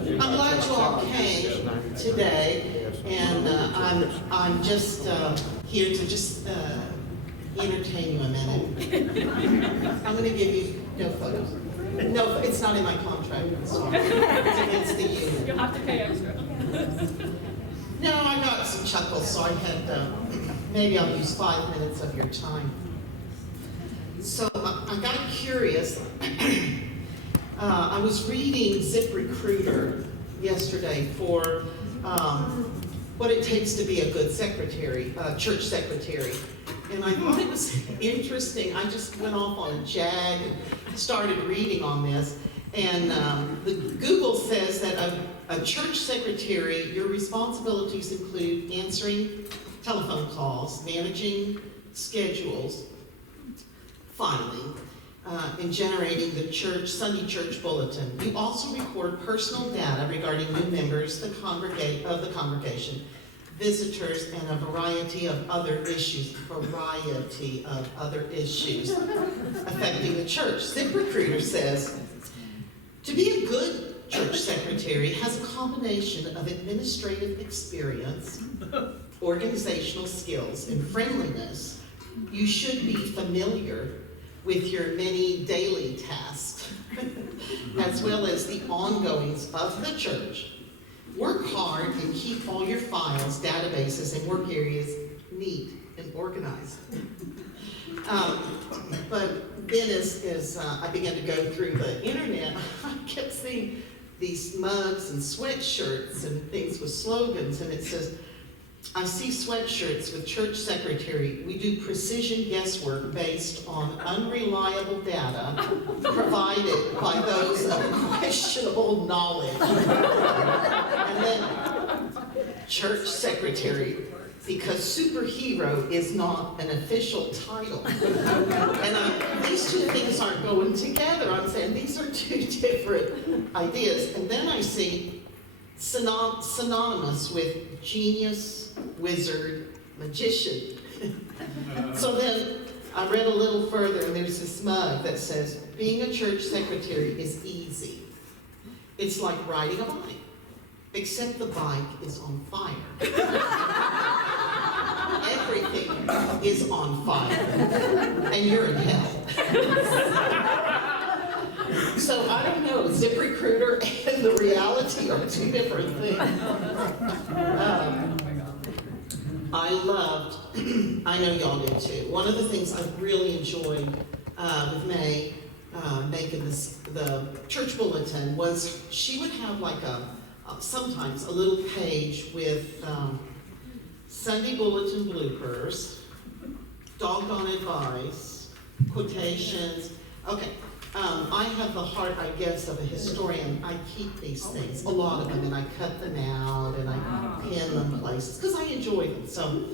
I'm glad you all came today, and I'm just here to just entertain you a minute. I'm going to give you no photos. No, it's not in my contract. It's against the union. You'll have to pay extra. No, I got some chuckles, so I had maybe I'll use 5 minutes of your time. So I got curious. I was reading ZipRecruiter yesterday for what it takes to be a good secretary, church secretary. And I thought it was interesting. I just went off on a jag and started reading on this. And Google says that a church secretary, your responsibilities include answering telephone calls, managing schedules, filing, and generating the Sunday church bulletin. You also record personal data regarding new members of the congregation, visitors, and a variety of other issues affecting the church. ZipRecruiter says, to be a good church secretary has a combination of administrative experience, organizational skills, and friendliness. You should be familiar with your many daily tasks, as well as the ongoings of the church. Work hard and keep all your files, databases, and work areas neat and organized. But then as I began to go through the internet, I kept seeing these mugs and sweatshirts and things with slogans, and it says, I see sweatshirts with church secretary. We do precision guesswork based on unreliable data provided by those of questionable knowledge. And then church secretary, because superhero is not an official title. And these two things aren't going together. I'm saying these are two different ideas. And then I see synonymous with genius, wizard, magician. So then I read a little further, and there's this mug that says, being a church secretary is easy. It's like riding a bike, except the bike is on fire. Everything is on fire, and you're in hell. So I don't know, ZipRecruiter and the reality are two different things. I loved, I know y'all did too, one of the things I really enjoyed with May making the church bulletin was she would have like sometimes a little page with Sunday bulletin bloopers, doggone advice, quotations. Okay. I have the heart, I guess, of a historian. I keep these things, a lot of them, and I cut them out and I pin them places because I enjoy them. So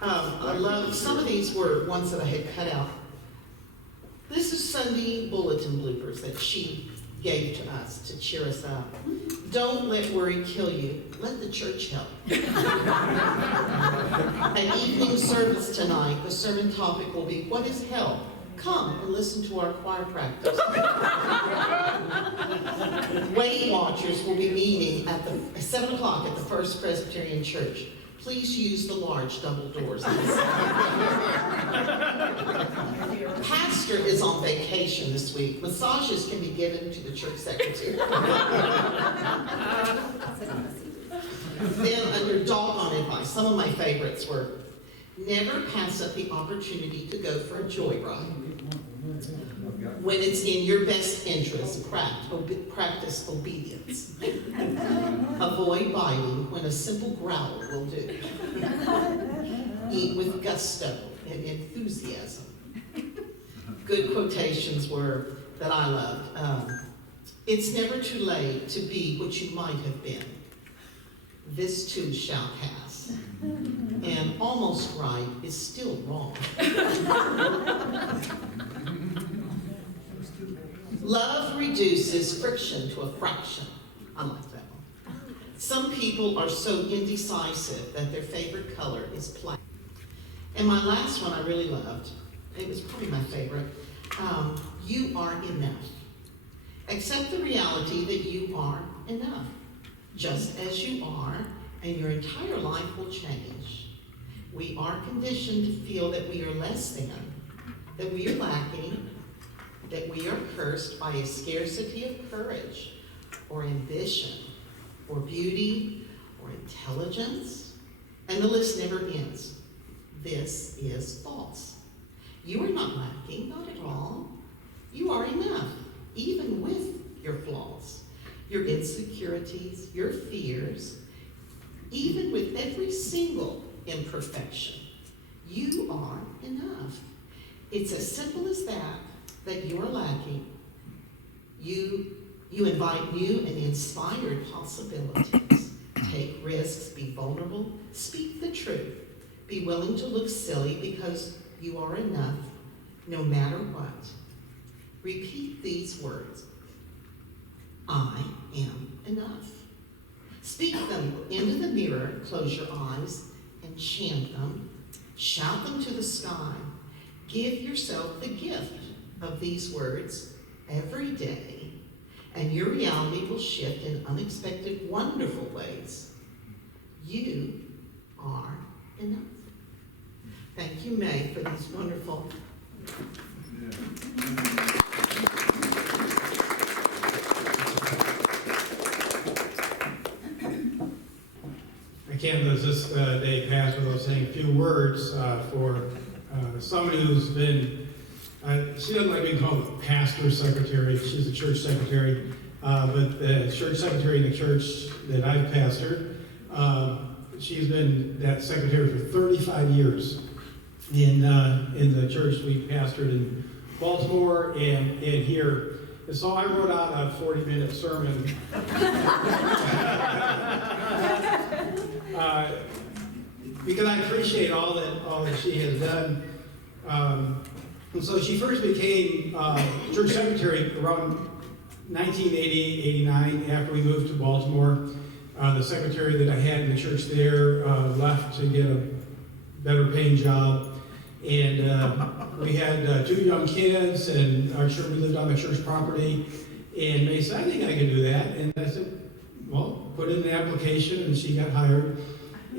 I love, some of these were ones that I had cut out. This is Sunday bulletin bloopers that she gave to us to cheer us up. Don't let worry kill you. Let the church help. At evening service tonight, the sermon topic will be, what is hell? Come and listen to our choir practice. Weight Watchers will be meeting at 7 o'clock at the First Presbyterian Church. Please use the large double doors. Pastor is on vacation this week. Massages can be given to the church secretary. Then under doggone advice, some of my favorites were, never pass up the opportunity to go for a joyride. When it's in your best interest, practice obedience. Avoid biting when a simple growl will do. Eat with gusto and enthusiasm. Good quotations were that I loved. It's never too late to be what you might have been. This too shall pass. And almost right is still wrong. Love reduces friction to a fraction. I like that one. Some people are so indecisive that their favorite color is black. And my last one I really loved, it was probably my favorite, you are enough. Accept the reality that you are enough. just as you are, and your entire life will change. We are conditioned to feel that we are less than, that we are lacking, that we are cursed by a scarcity of courage, or ambition, or beauty, or intelligence, and the list never ends. This is false. You are not lacking, not at all. You are enough, even with your flaws, your insecurities, your fears, even with every single imperfection. You are enough. It's as simple as that you're lacking. You invite new and inspired possibilities. Take risks, be vulnerable, speak the truth. Be willing to look silly because you are enough, no matter what. Repeat these words. I am enough. Speak them into the mirror, close your eyes, and chant them. Shout them to the sky. Give yourself the gift of these words every day, and your reality will shift in unexpected, wonderful ways. You are enough. Thank you, May, for these wonderful. I can't let this day pass without saying a few words for somebody who's been, she doesn't like being called a pastor secretary, she's a church secretary, but the church secretary in the church that I've pastored, she's been that secretary for 35 years in the church we pastored in Baltimore and here. And so I wrote out a 40-minute sermon. Because I appreciate all that she has done. And so she first became church secretary around 1980-89 after we moved to Baltimore. The secretary that I had in the church there left to get a better paying job. And we had 2 young kids, and our church, we lived on the church property. And they said, I think I can do that. And I said, well, put in the application, and she got hired.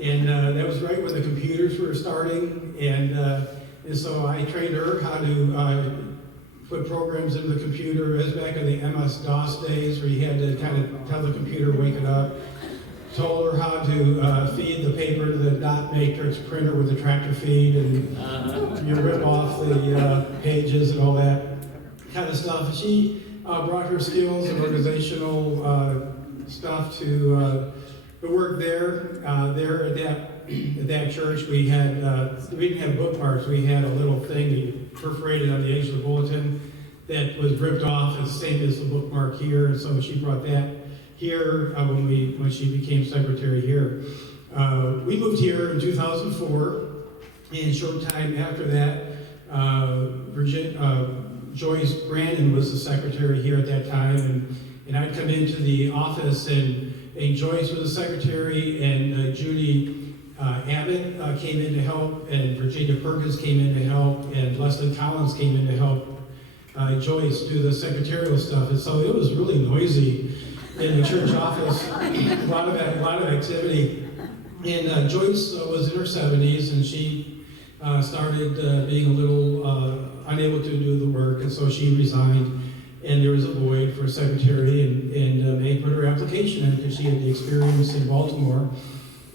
And that was right when the computers were starting. And so I trained her how to put programs into the computer. It was back in the MS-DOS days where you had to kind of tell the computer, wake it up. Told her how to feed the paper to the dot matrix printer with the tractor feed, and you rip off the pages and all that kind of stuff. She brought her skills and organizational stuff to work there. There at that church, we didn't have bookmarks. We had a little thing that you perforated on the edge of the bulletin that was ripped off, and same as the bookmark here. And so she brought that here when she became secretary here. We moved here in 2004, and a short time after that, Joyce Brandon was the secretary here at that time, and I'd come into the office, and Joyce was the secretary, and Judy Abbott came in to help, and Virginia Perkins came in to help, and Leslie Collins came in to help Joyce do the secretarial stuff. And so it was really noisy in the church office, a lot of activity. And Joyce was in her 70s, and she started being a little unable to do the work, and so she resigned. And there was a void for a secretary, and May put her application in because she had the experience in Baltimore.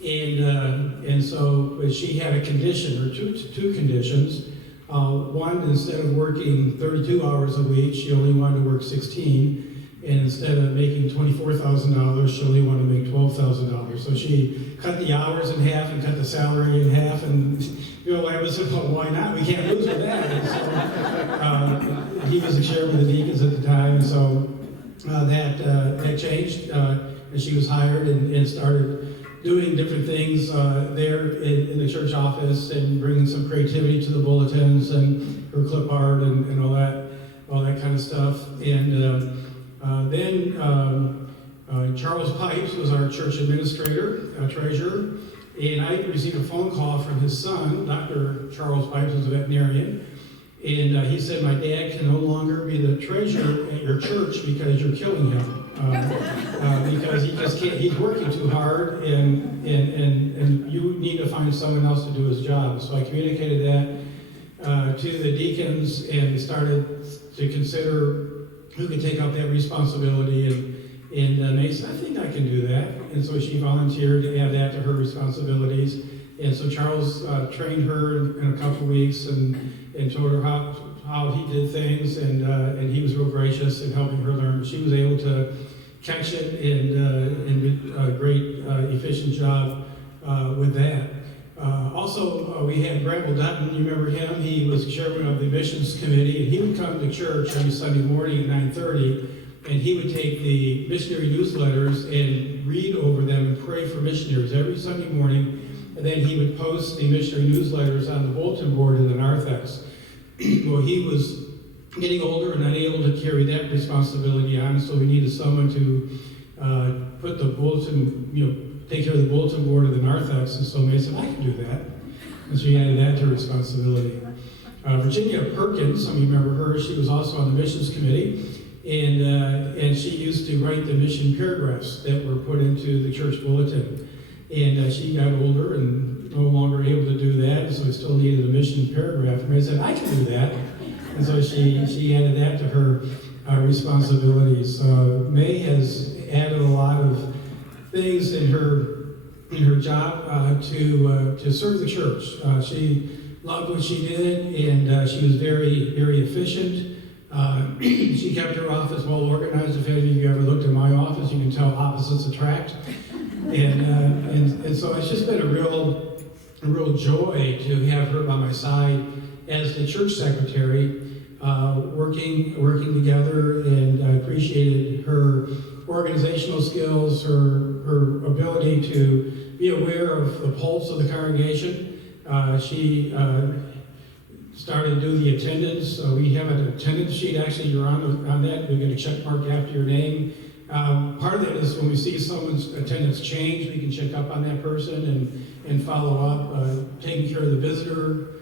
And so but she had a condition, or two conditions. One, instead of working 32 hours a week, she only wanted to work 16. And instead of making $24,000, she only wanted to make $12,000. So she cut the hours in half and cut the salary in half. And I was like, well, why not? We can't lose with that. And so he was the chairman of the deacons at the time. And so that changed. And she was hired and started doing different things there in the church office, and bringing some creativity to the bulletins and her clip art and all that kind of stuff. And then Charles Pipes was our church administrator, treasurer, and I received a phone call from his son. Dr. Charles Pipes was a veterinarian, and he said, my dad can no longer be the treasurer at your church because you're killing him. because he just can't, he's working too hard, and you need to find someone else to do his job. So I communicated that to the deacons and started to consider who could take up that responsibility, and they said, I think I can do that. And so she volunteered to add that to her responsibilities. And so Charles trained her in a couple of weeks and told her how he did things, and he was real gracious in helping her learn. She was able to catch it and did a great, efficient job with that. Also, we had Bramble Dutton, you remember him? He was chairman of the missions committee, and he would come to church every Sunday morning at 9:30, and he would take the missionary newsletters and read over them and pray for missionaries every Sunday morning. And then he would post the missionary newsletters on the bulletin board in the narthex. Well, he was getting older and unable to carry that responsibility on, so we needed someone to put the bulletin, take care of the bulletin board of the narthex. And so May said, I can do that. And so he added that to her responsibility. Virginia Perkins, some of you remember her, she was also on the missions committee. And she used to write the mission paragraphs that were put into the church bulletin. And she got older and no longer able to do that, so we still needed a mission paragraph. And I said, I can do that. And so she added that to her responsibilities. May has added a lot of things in her job to serve the church. She loved what she did, and she was very, very efficient. She kept her office well organized. If any of you ever looked at my office, you can tell opposites attract. And so it's just been a real joy to have her by my side as the church secretary, working together, and I appreciated her organizational skills, her ability to be aware of the pulse of the congregation. She started to do the attendance. We have an attendance sheet. Actually, you're on that. We get a check mark after your name. Part of that is when we see someone's attendance change, we can check up on that person and follow up. Taking care of the visitor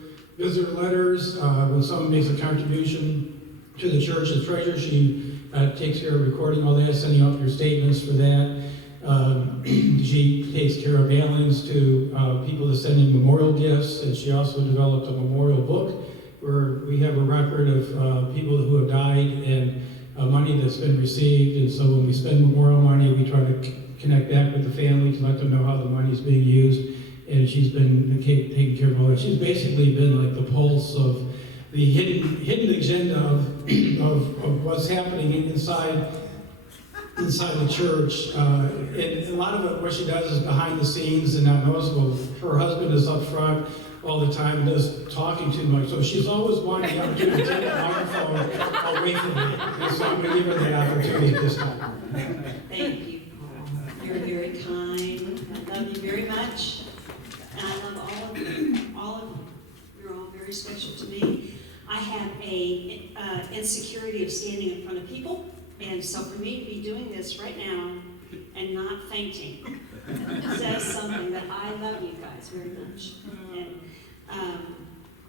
letters. When someone makes a contribution to the church as treasurer, she takes care of recording all that, sending out your statements for that. She takes care of mailings to people that send in memorial gifts, and she also developed a memorial book where we have a record of people who have died and money that's been received. And so when we spend memorial money, we try to connect back with the family to let them know how the money is being used. And she's been taking care of all that. She's basically been like the pulse of the hidden agenda of what's happening inside the church. And a lot of it, what she does is behind the scenes and not noticeable. Her husband is up front all the time, does talking too much. So she's always wanting the opportunity to take the microphone away from me. And so I'm going to give her that opportunity this time. Thank you. You're very kind. I love you very much. And I love all of you. All of you. You're all very special to me. I have a insecurity of standing in front of people. And so for me to be doing this right now and not fainting says something that I love you guys very much. And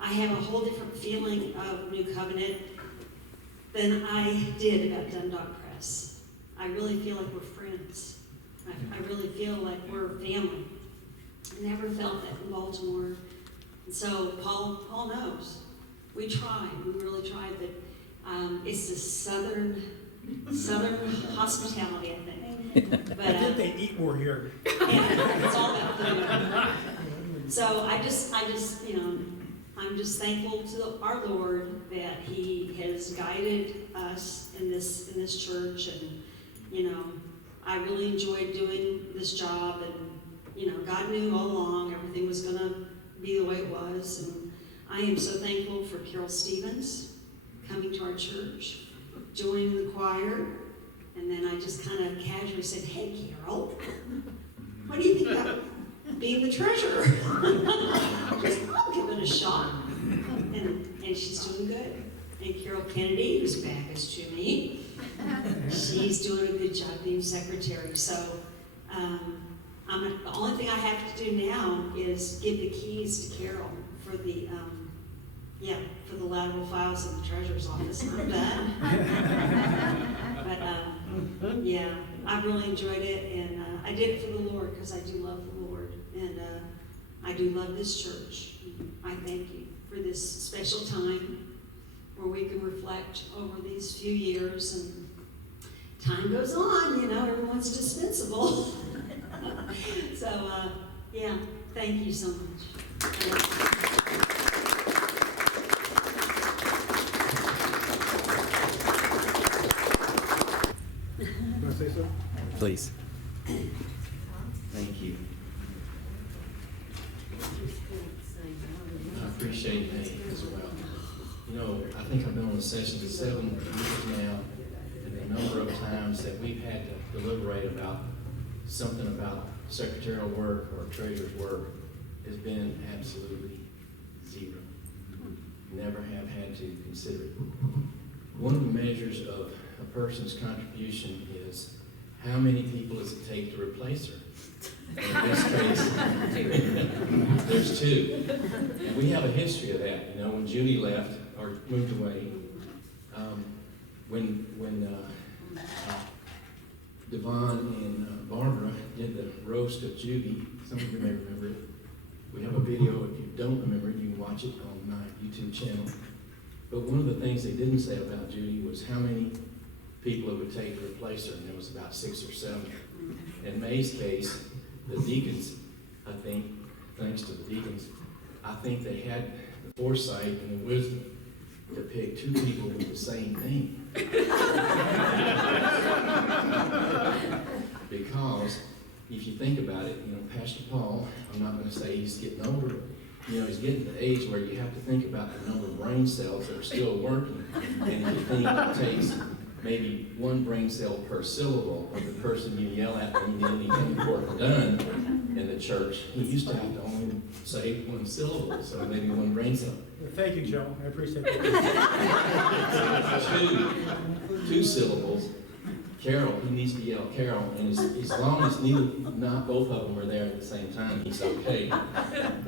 I have a whole different feeling of New Covenant than I did about Dundalk Press. I really feel like we're friends. I really feel like we're family. I never felt that in Baltimore. And so Paul knows. We tried. We really tried. But it's the southern hospitality, I think. But, I think they eat more here. Yeah, it's all about food. So I just, I'm just thankful to our Lord that He has guided us in this church, and I really enjoyed doing this job, and God knew all along everything was going to be the way it was, and I am so thankful for Carol Stevens coming to our church, joining the choir, and then I just kind of casually said, "Hey, Carol, what do you think about being the treasurer?" I'll give it a shot. And she's doing good. And Carol Kennedy, who's back as Jimmy, she's doing a good job being secretary. So the only thing I have to do now is give the keys to Carol for the lateral files in the treasurer's office. I'm done. But yeah, I really enjoyed it, and I did it for the Lord because I do love the Lord, and I do love this church. I thank you for this special time where we can reflect over these few years, and time goes on, you know, everyone's dispensable. So, yeah, thank you so much. Say so? Please. Thank you. I appreciate that as well. You know, I think I've been on the session for 7 years now, and the number of times that we've had to deliberate about something about secretarial work or treasurer's work has been absolutely zero. Never have had to consider it. One of the measures of a person's contribution is how many people does it take to replace her? In this case, there's 2. And we have a history of that. You know, when Judy left or moved away, when Devon and Barbara did the roast of Judy, some of you may remember it. We have a video. If you don't remember it, you can watch it on my YouTube channel. But one of the things they didn't say about Judy was how many people it would take to replace her, and there was about 6 or 7. In May's case, the deacons, I think, thanks to the deacons, I think they had the foresight and the wisdom to pick 2 people with the same name. Because if you think about it, you know, Pastor Paul, I'm not going to say he's getting older, but you know, he's getting to the age where you have to think about the number of brain cells that are still working, and you think it takes maybe 1 brain cell per syllable of the person you yell at when you need anything important done in the church. He used to have to only say 1 syllable, so maybe 1 brain cell. Thank you, Joe. I appreciate it. 2 syllables. Carol, he needs to yell Carol, and as long as not both of them are there at the same time, he's okay.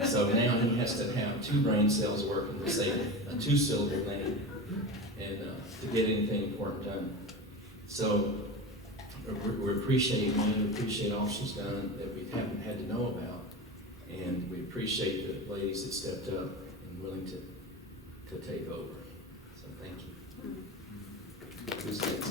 So now he has to have 2 brain cells working to say a 2-syllable name and to get anything important done. So we appreciate Mai, we appreciate all she's done that we haven't had to know about, and we appreciate the ladies that stepped up and willing to take over. So thank you. Who's next?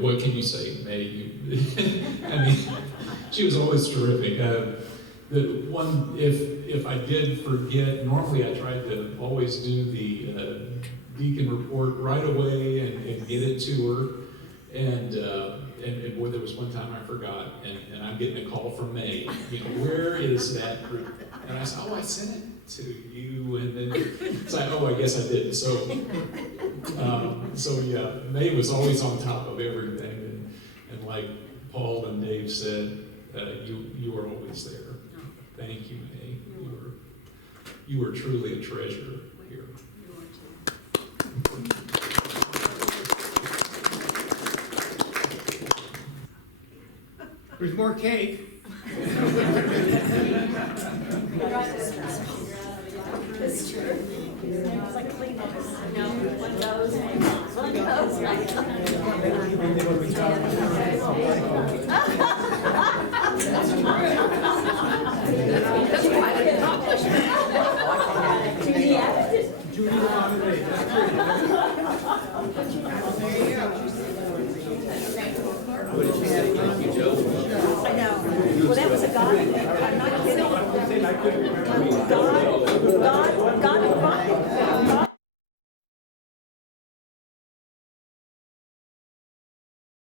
What can you say, May? I mean, she was always terrific. The one, if I did forget, normally I tried to always do the deacon report right away and get it to her. And boy, there was one time I forgot, and I'm getting a call from May. You know, where is that group? And I said, oh, I sent it to you, and then it's like, oh, I guess I did. So yeah, May was always on top of everything, and like Paul and Dave said, you were always there. Thank you, May. You were truly a treasure here. There's more cake. It's true. It's like Kleenex. No, one goes, one goes, right? That's quite an accomplishment. Judy nominated. That's great. There you go. What did you say? Thank you, Joe. I know. Well, that was a God thing. I'm not kidding. I couldn't remember.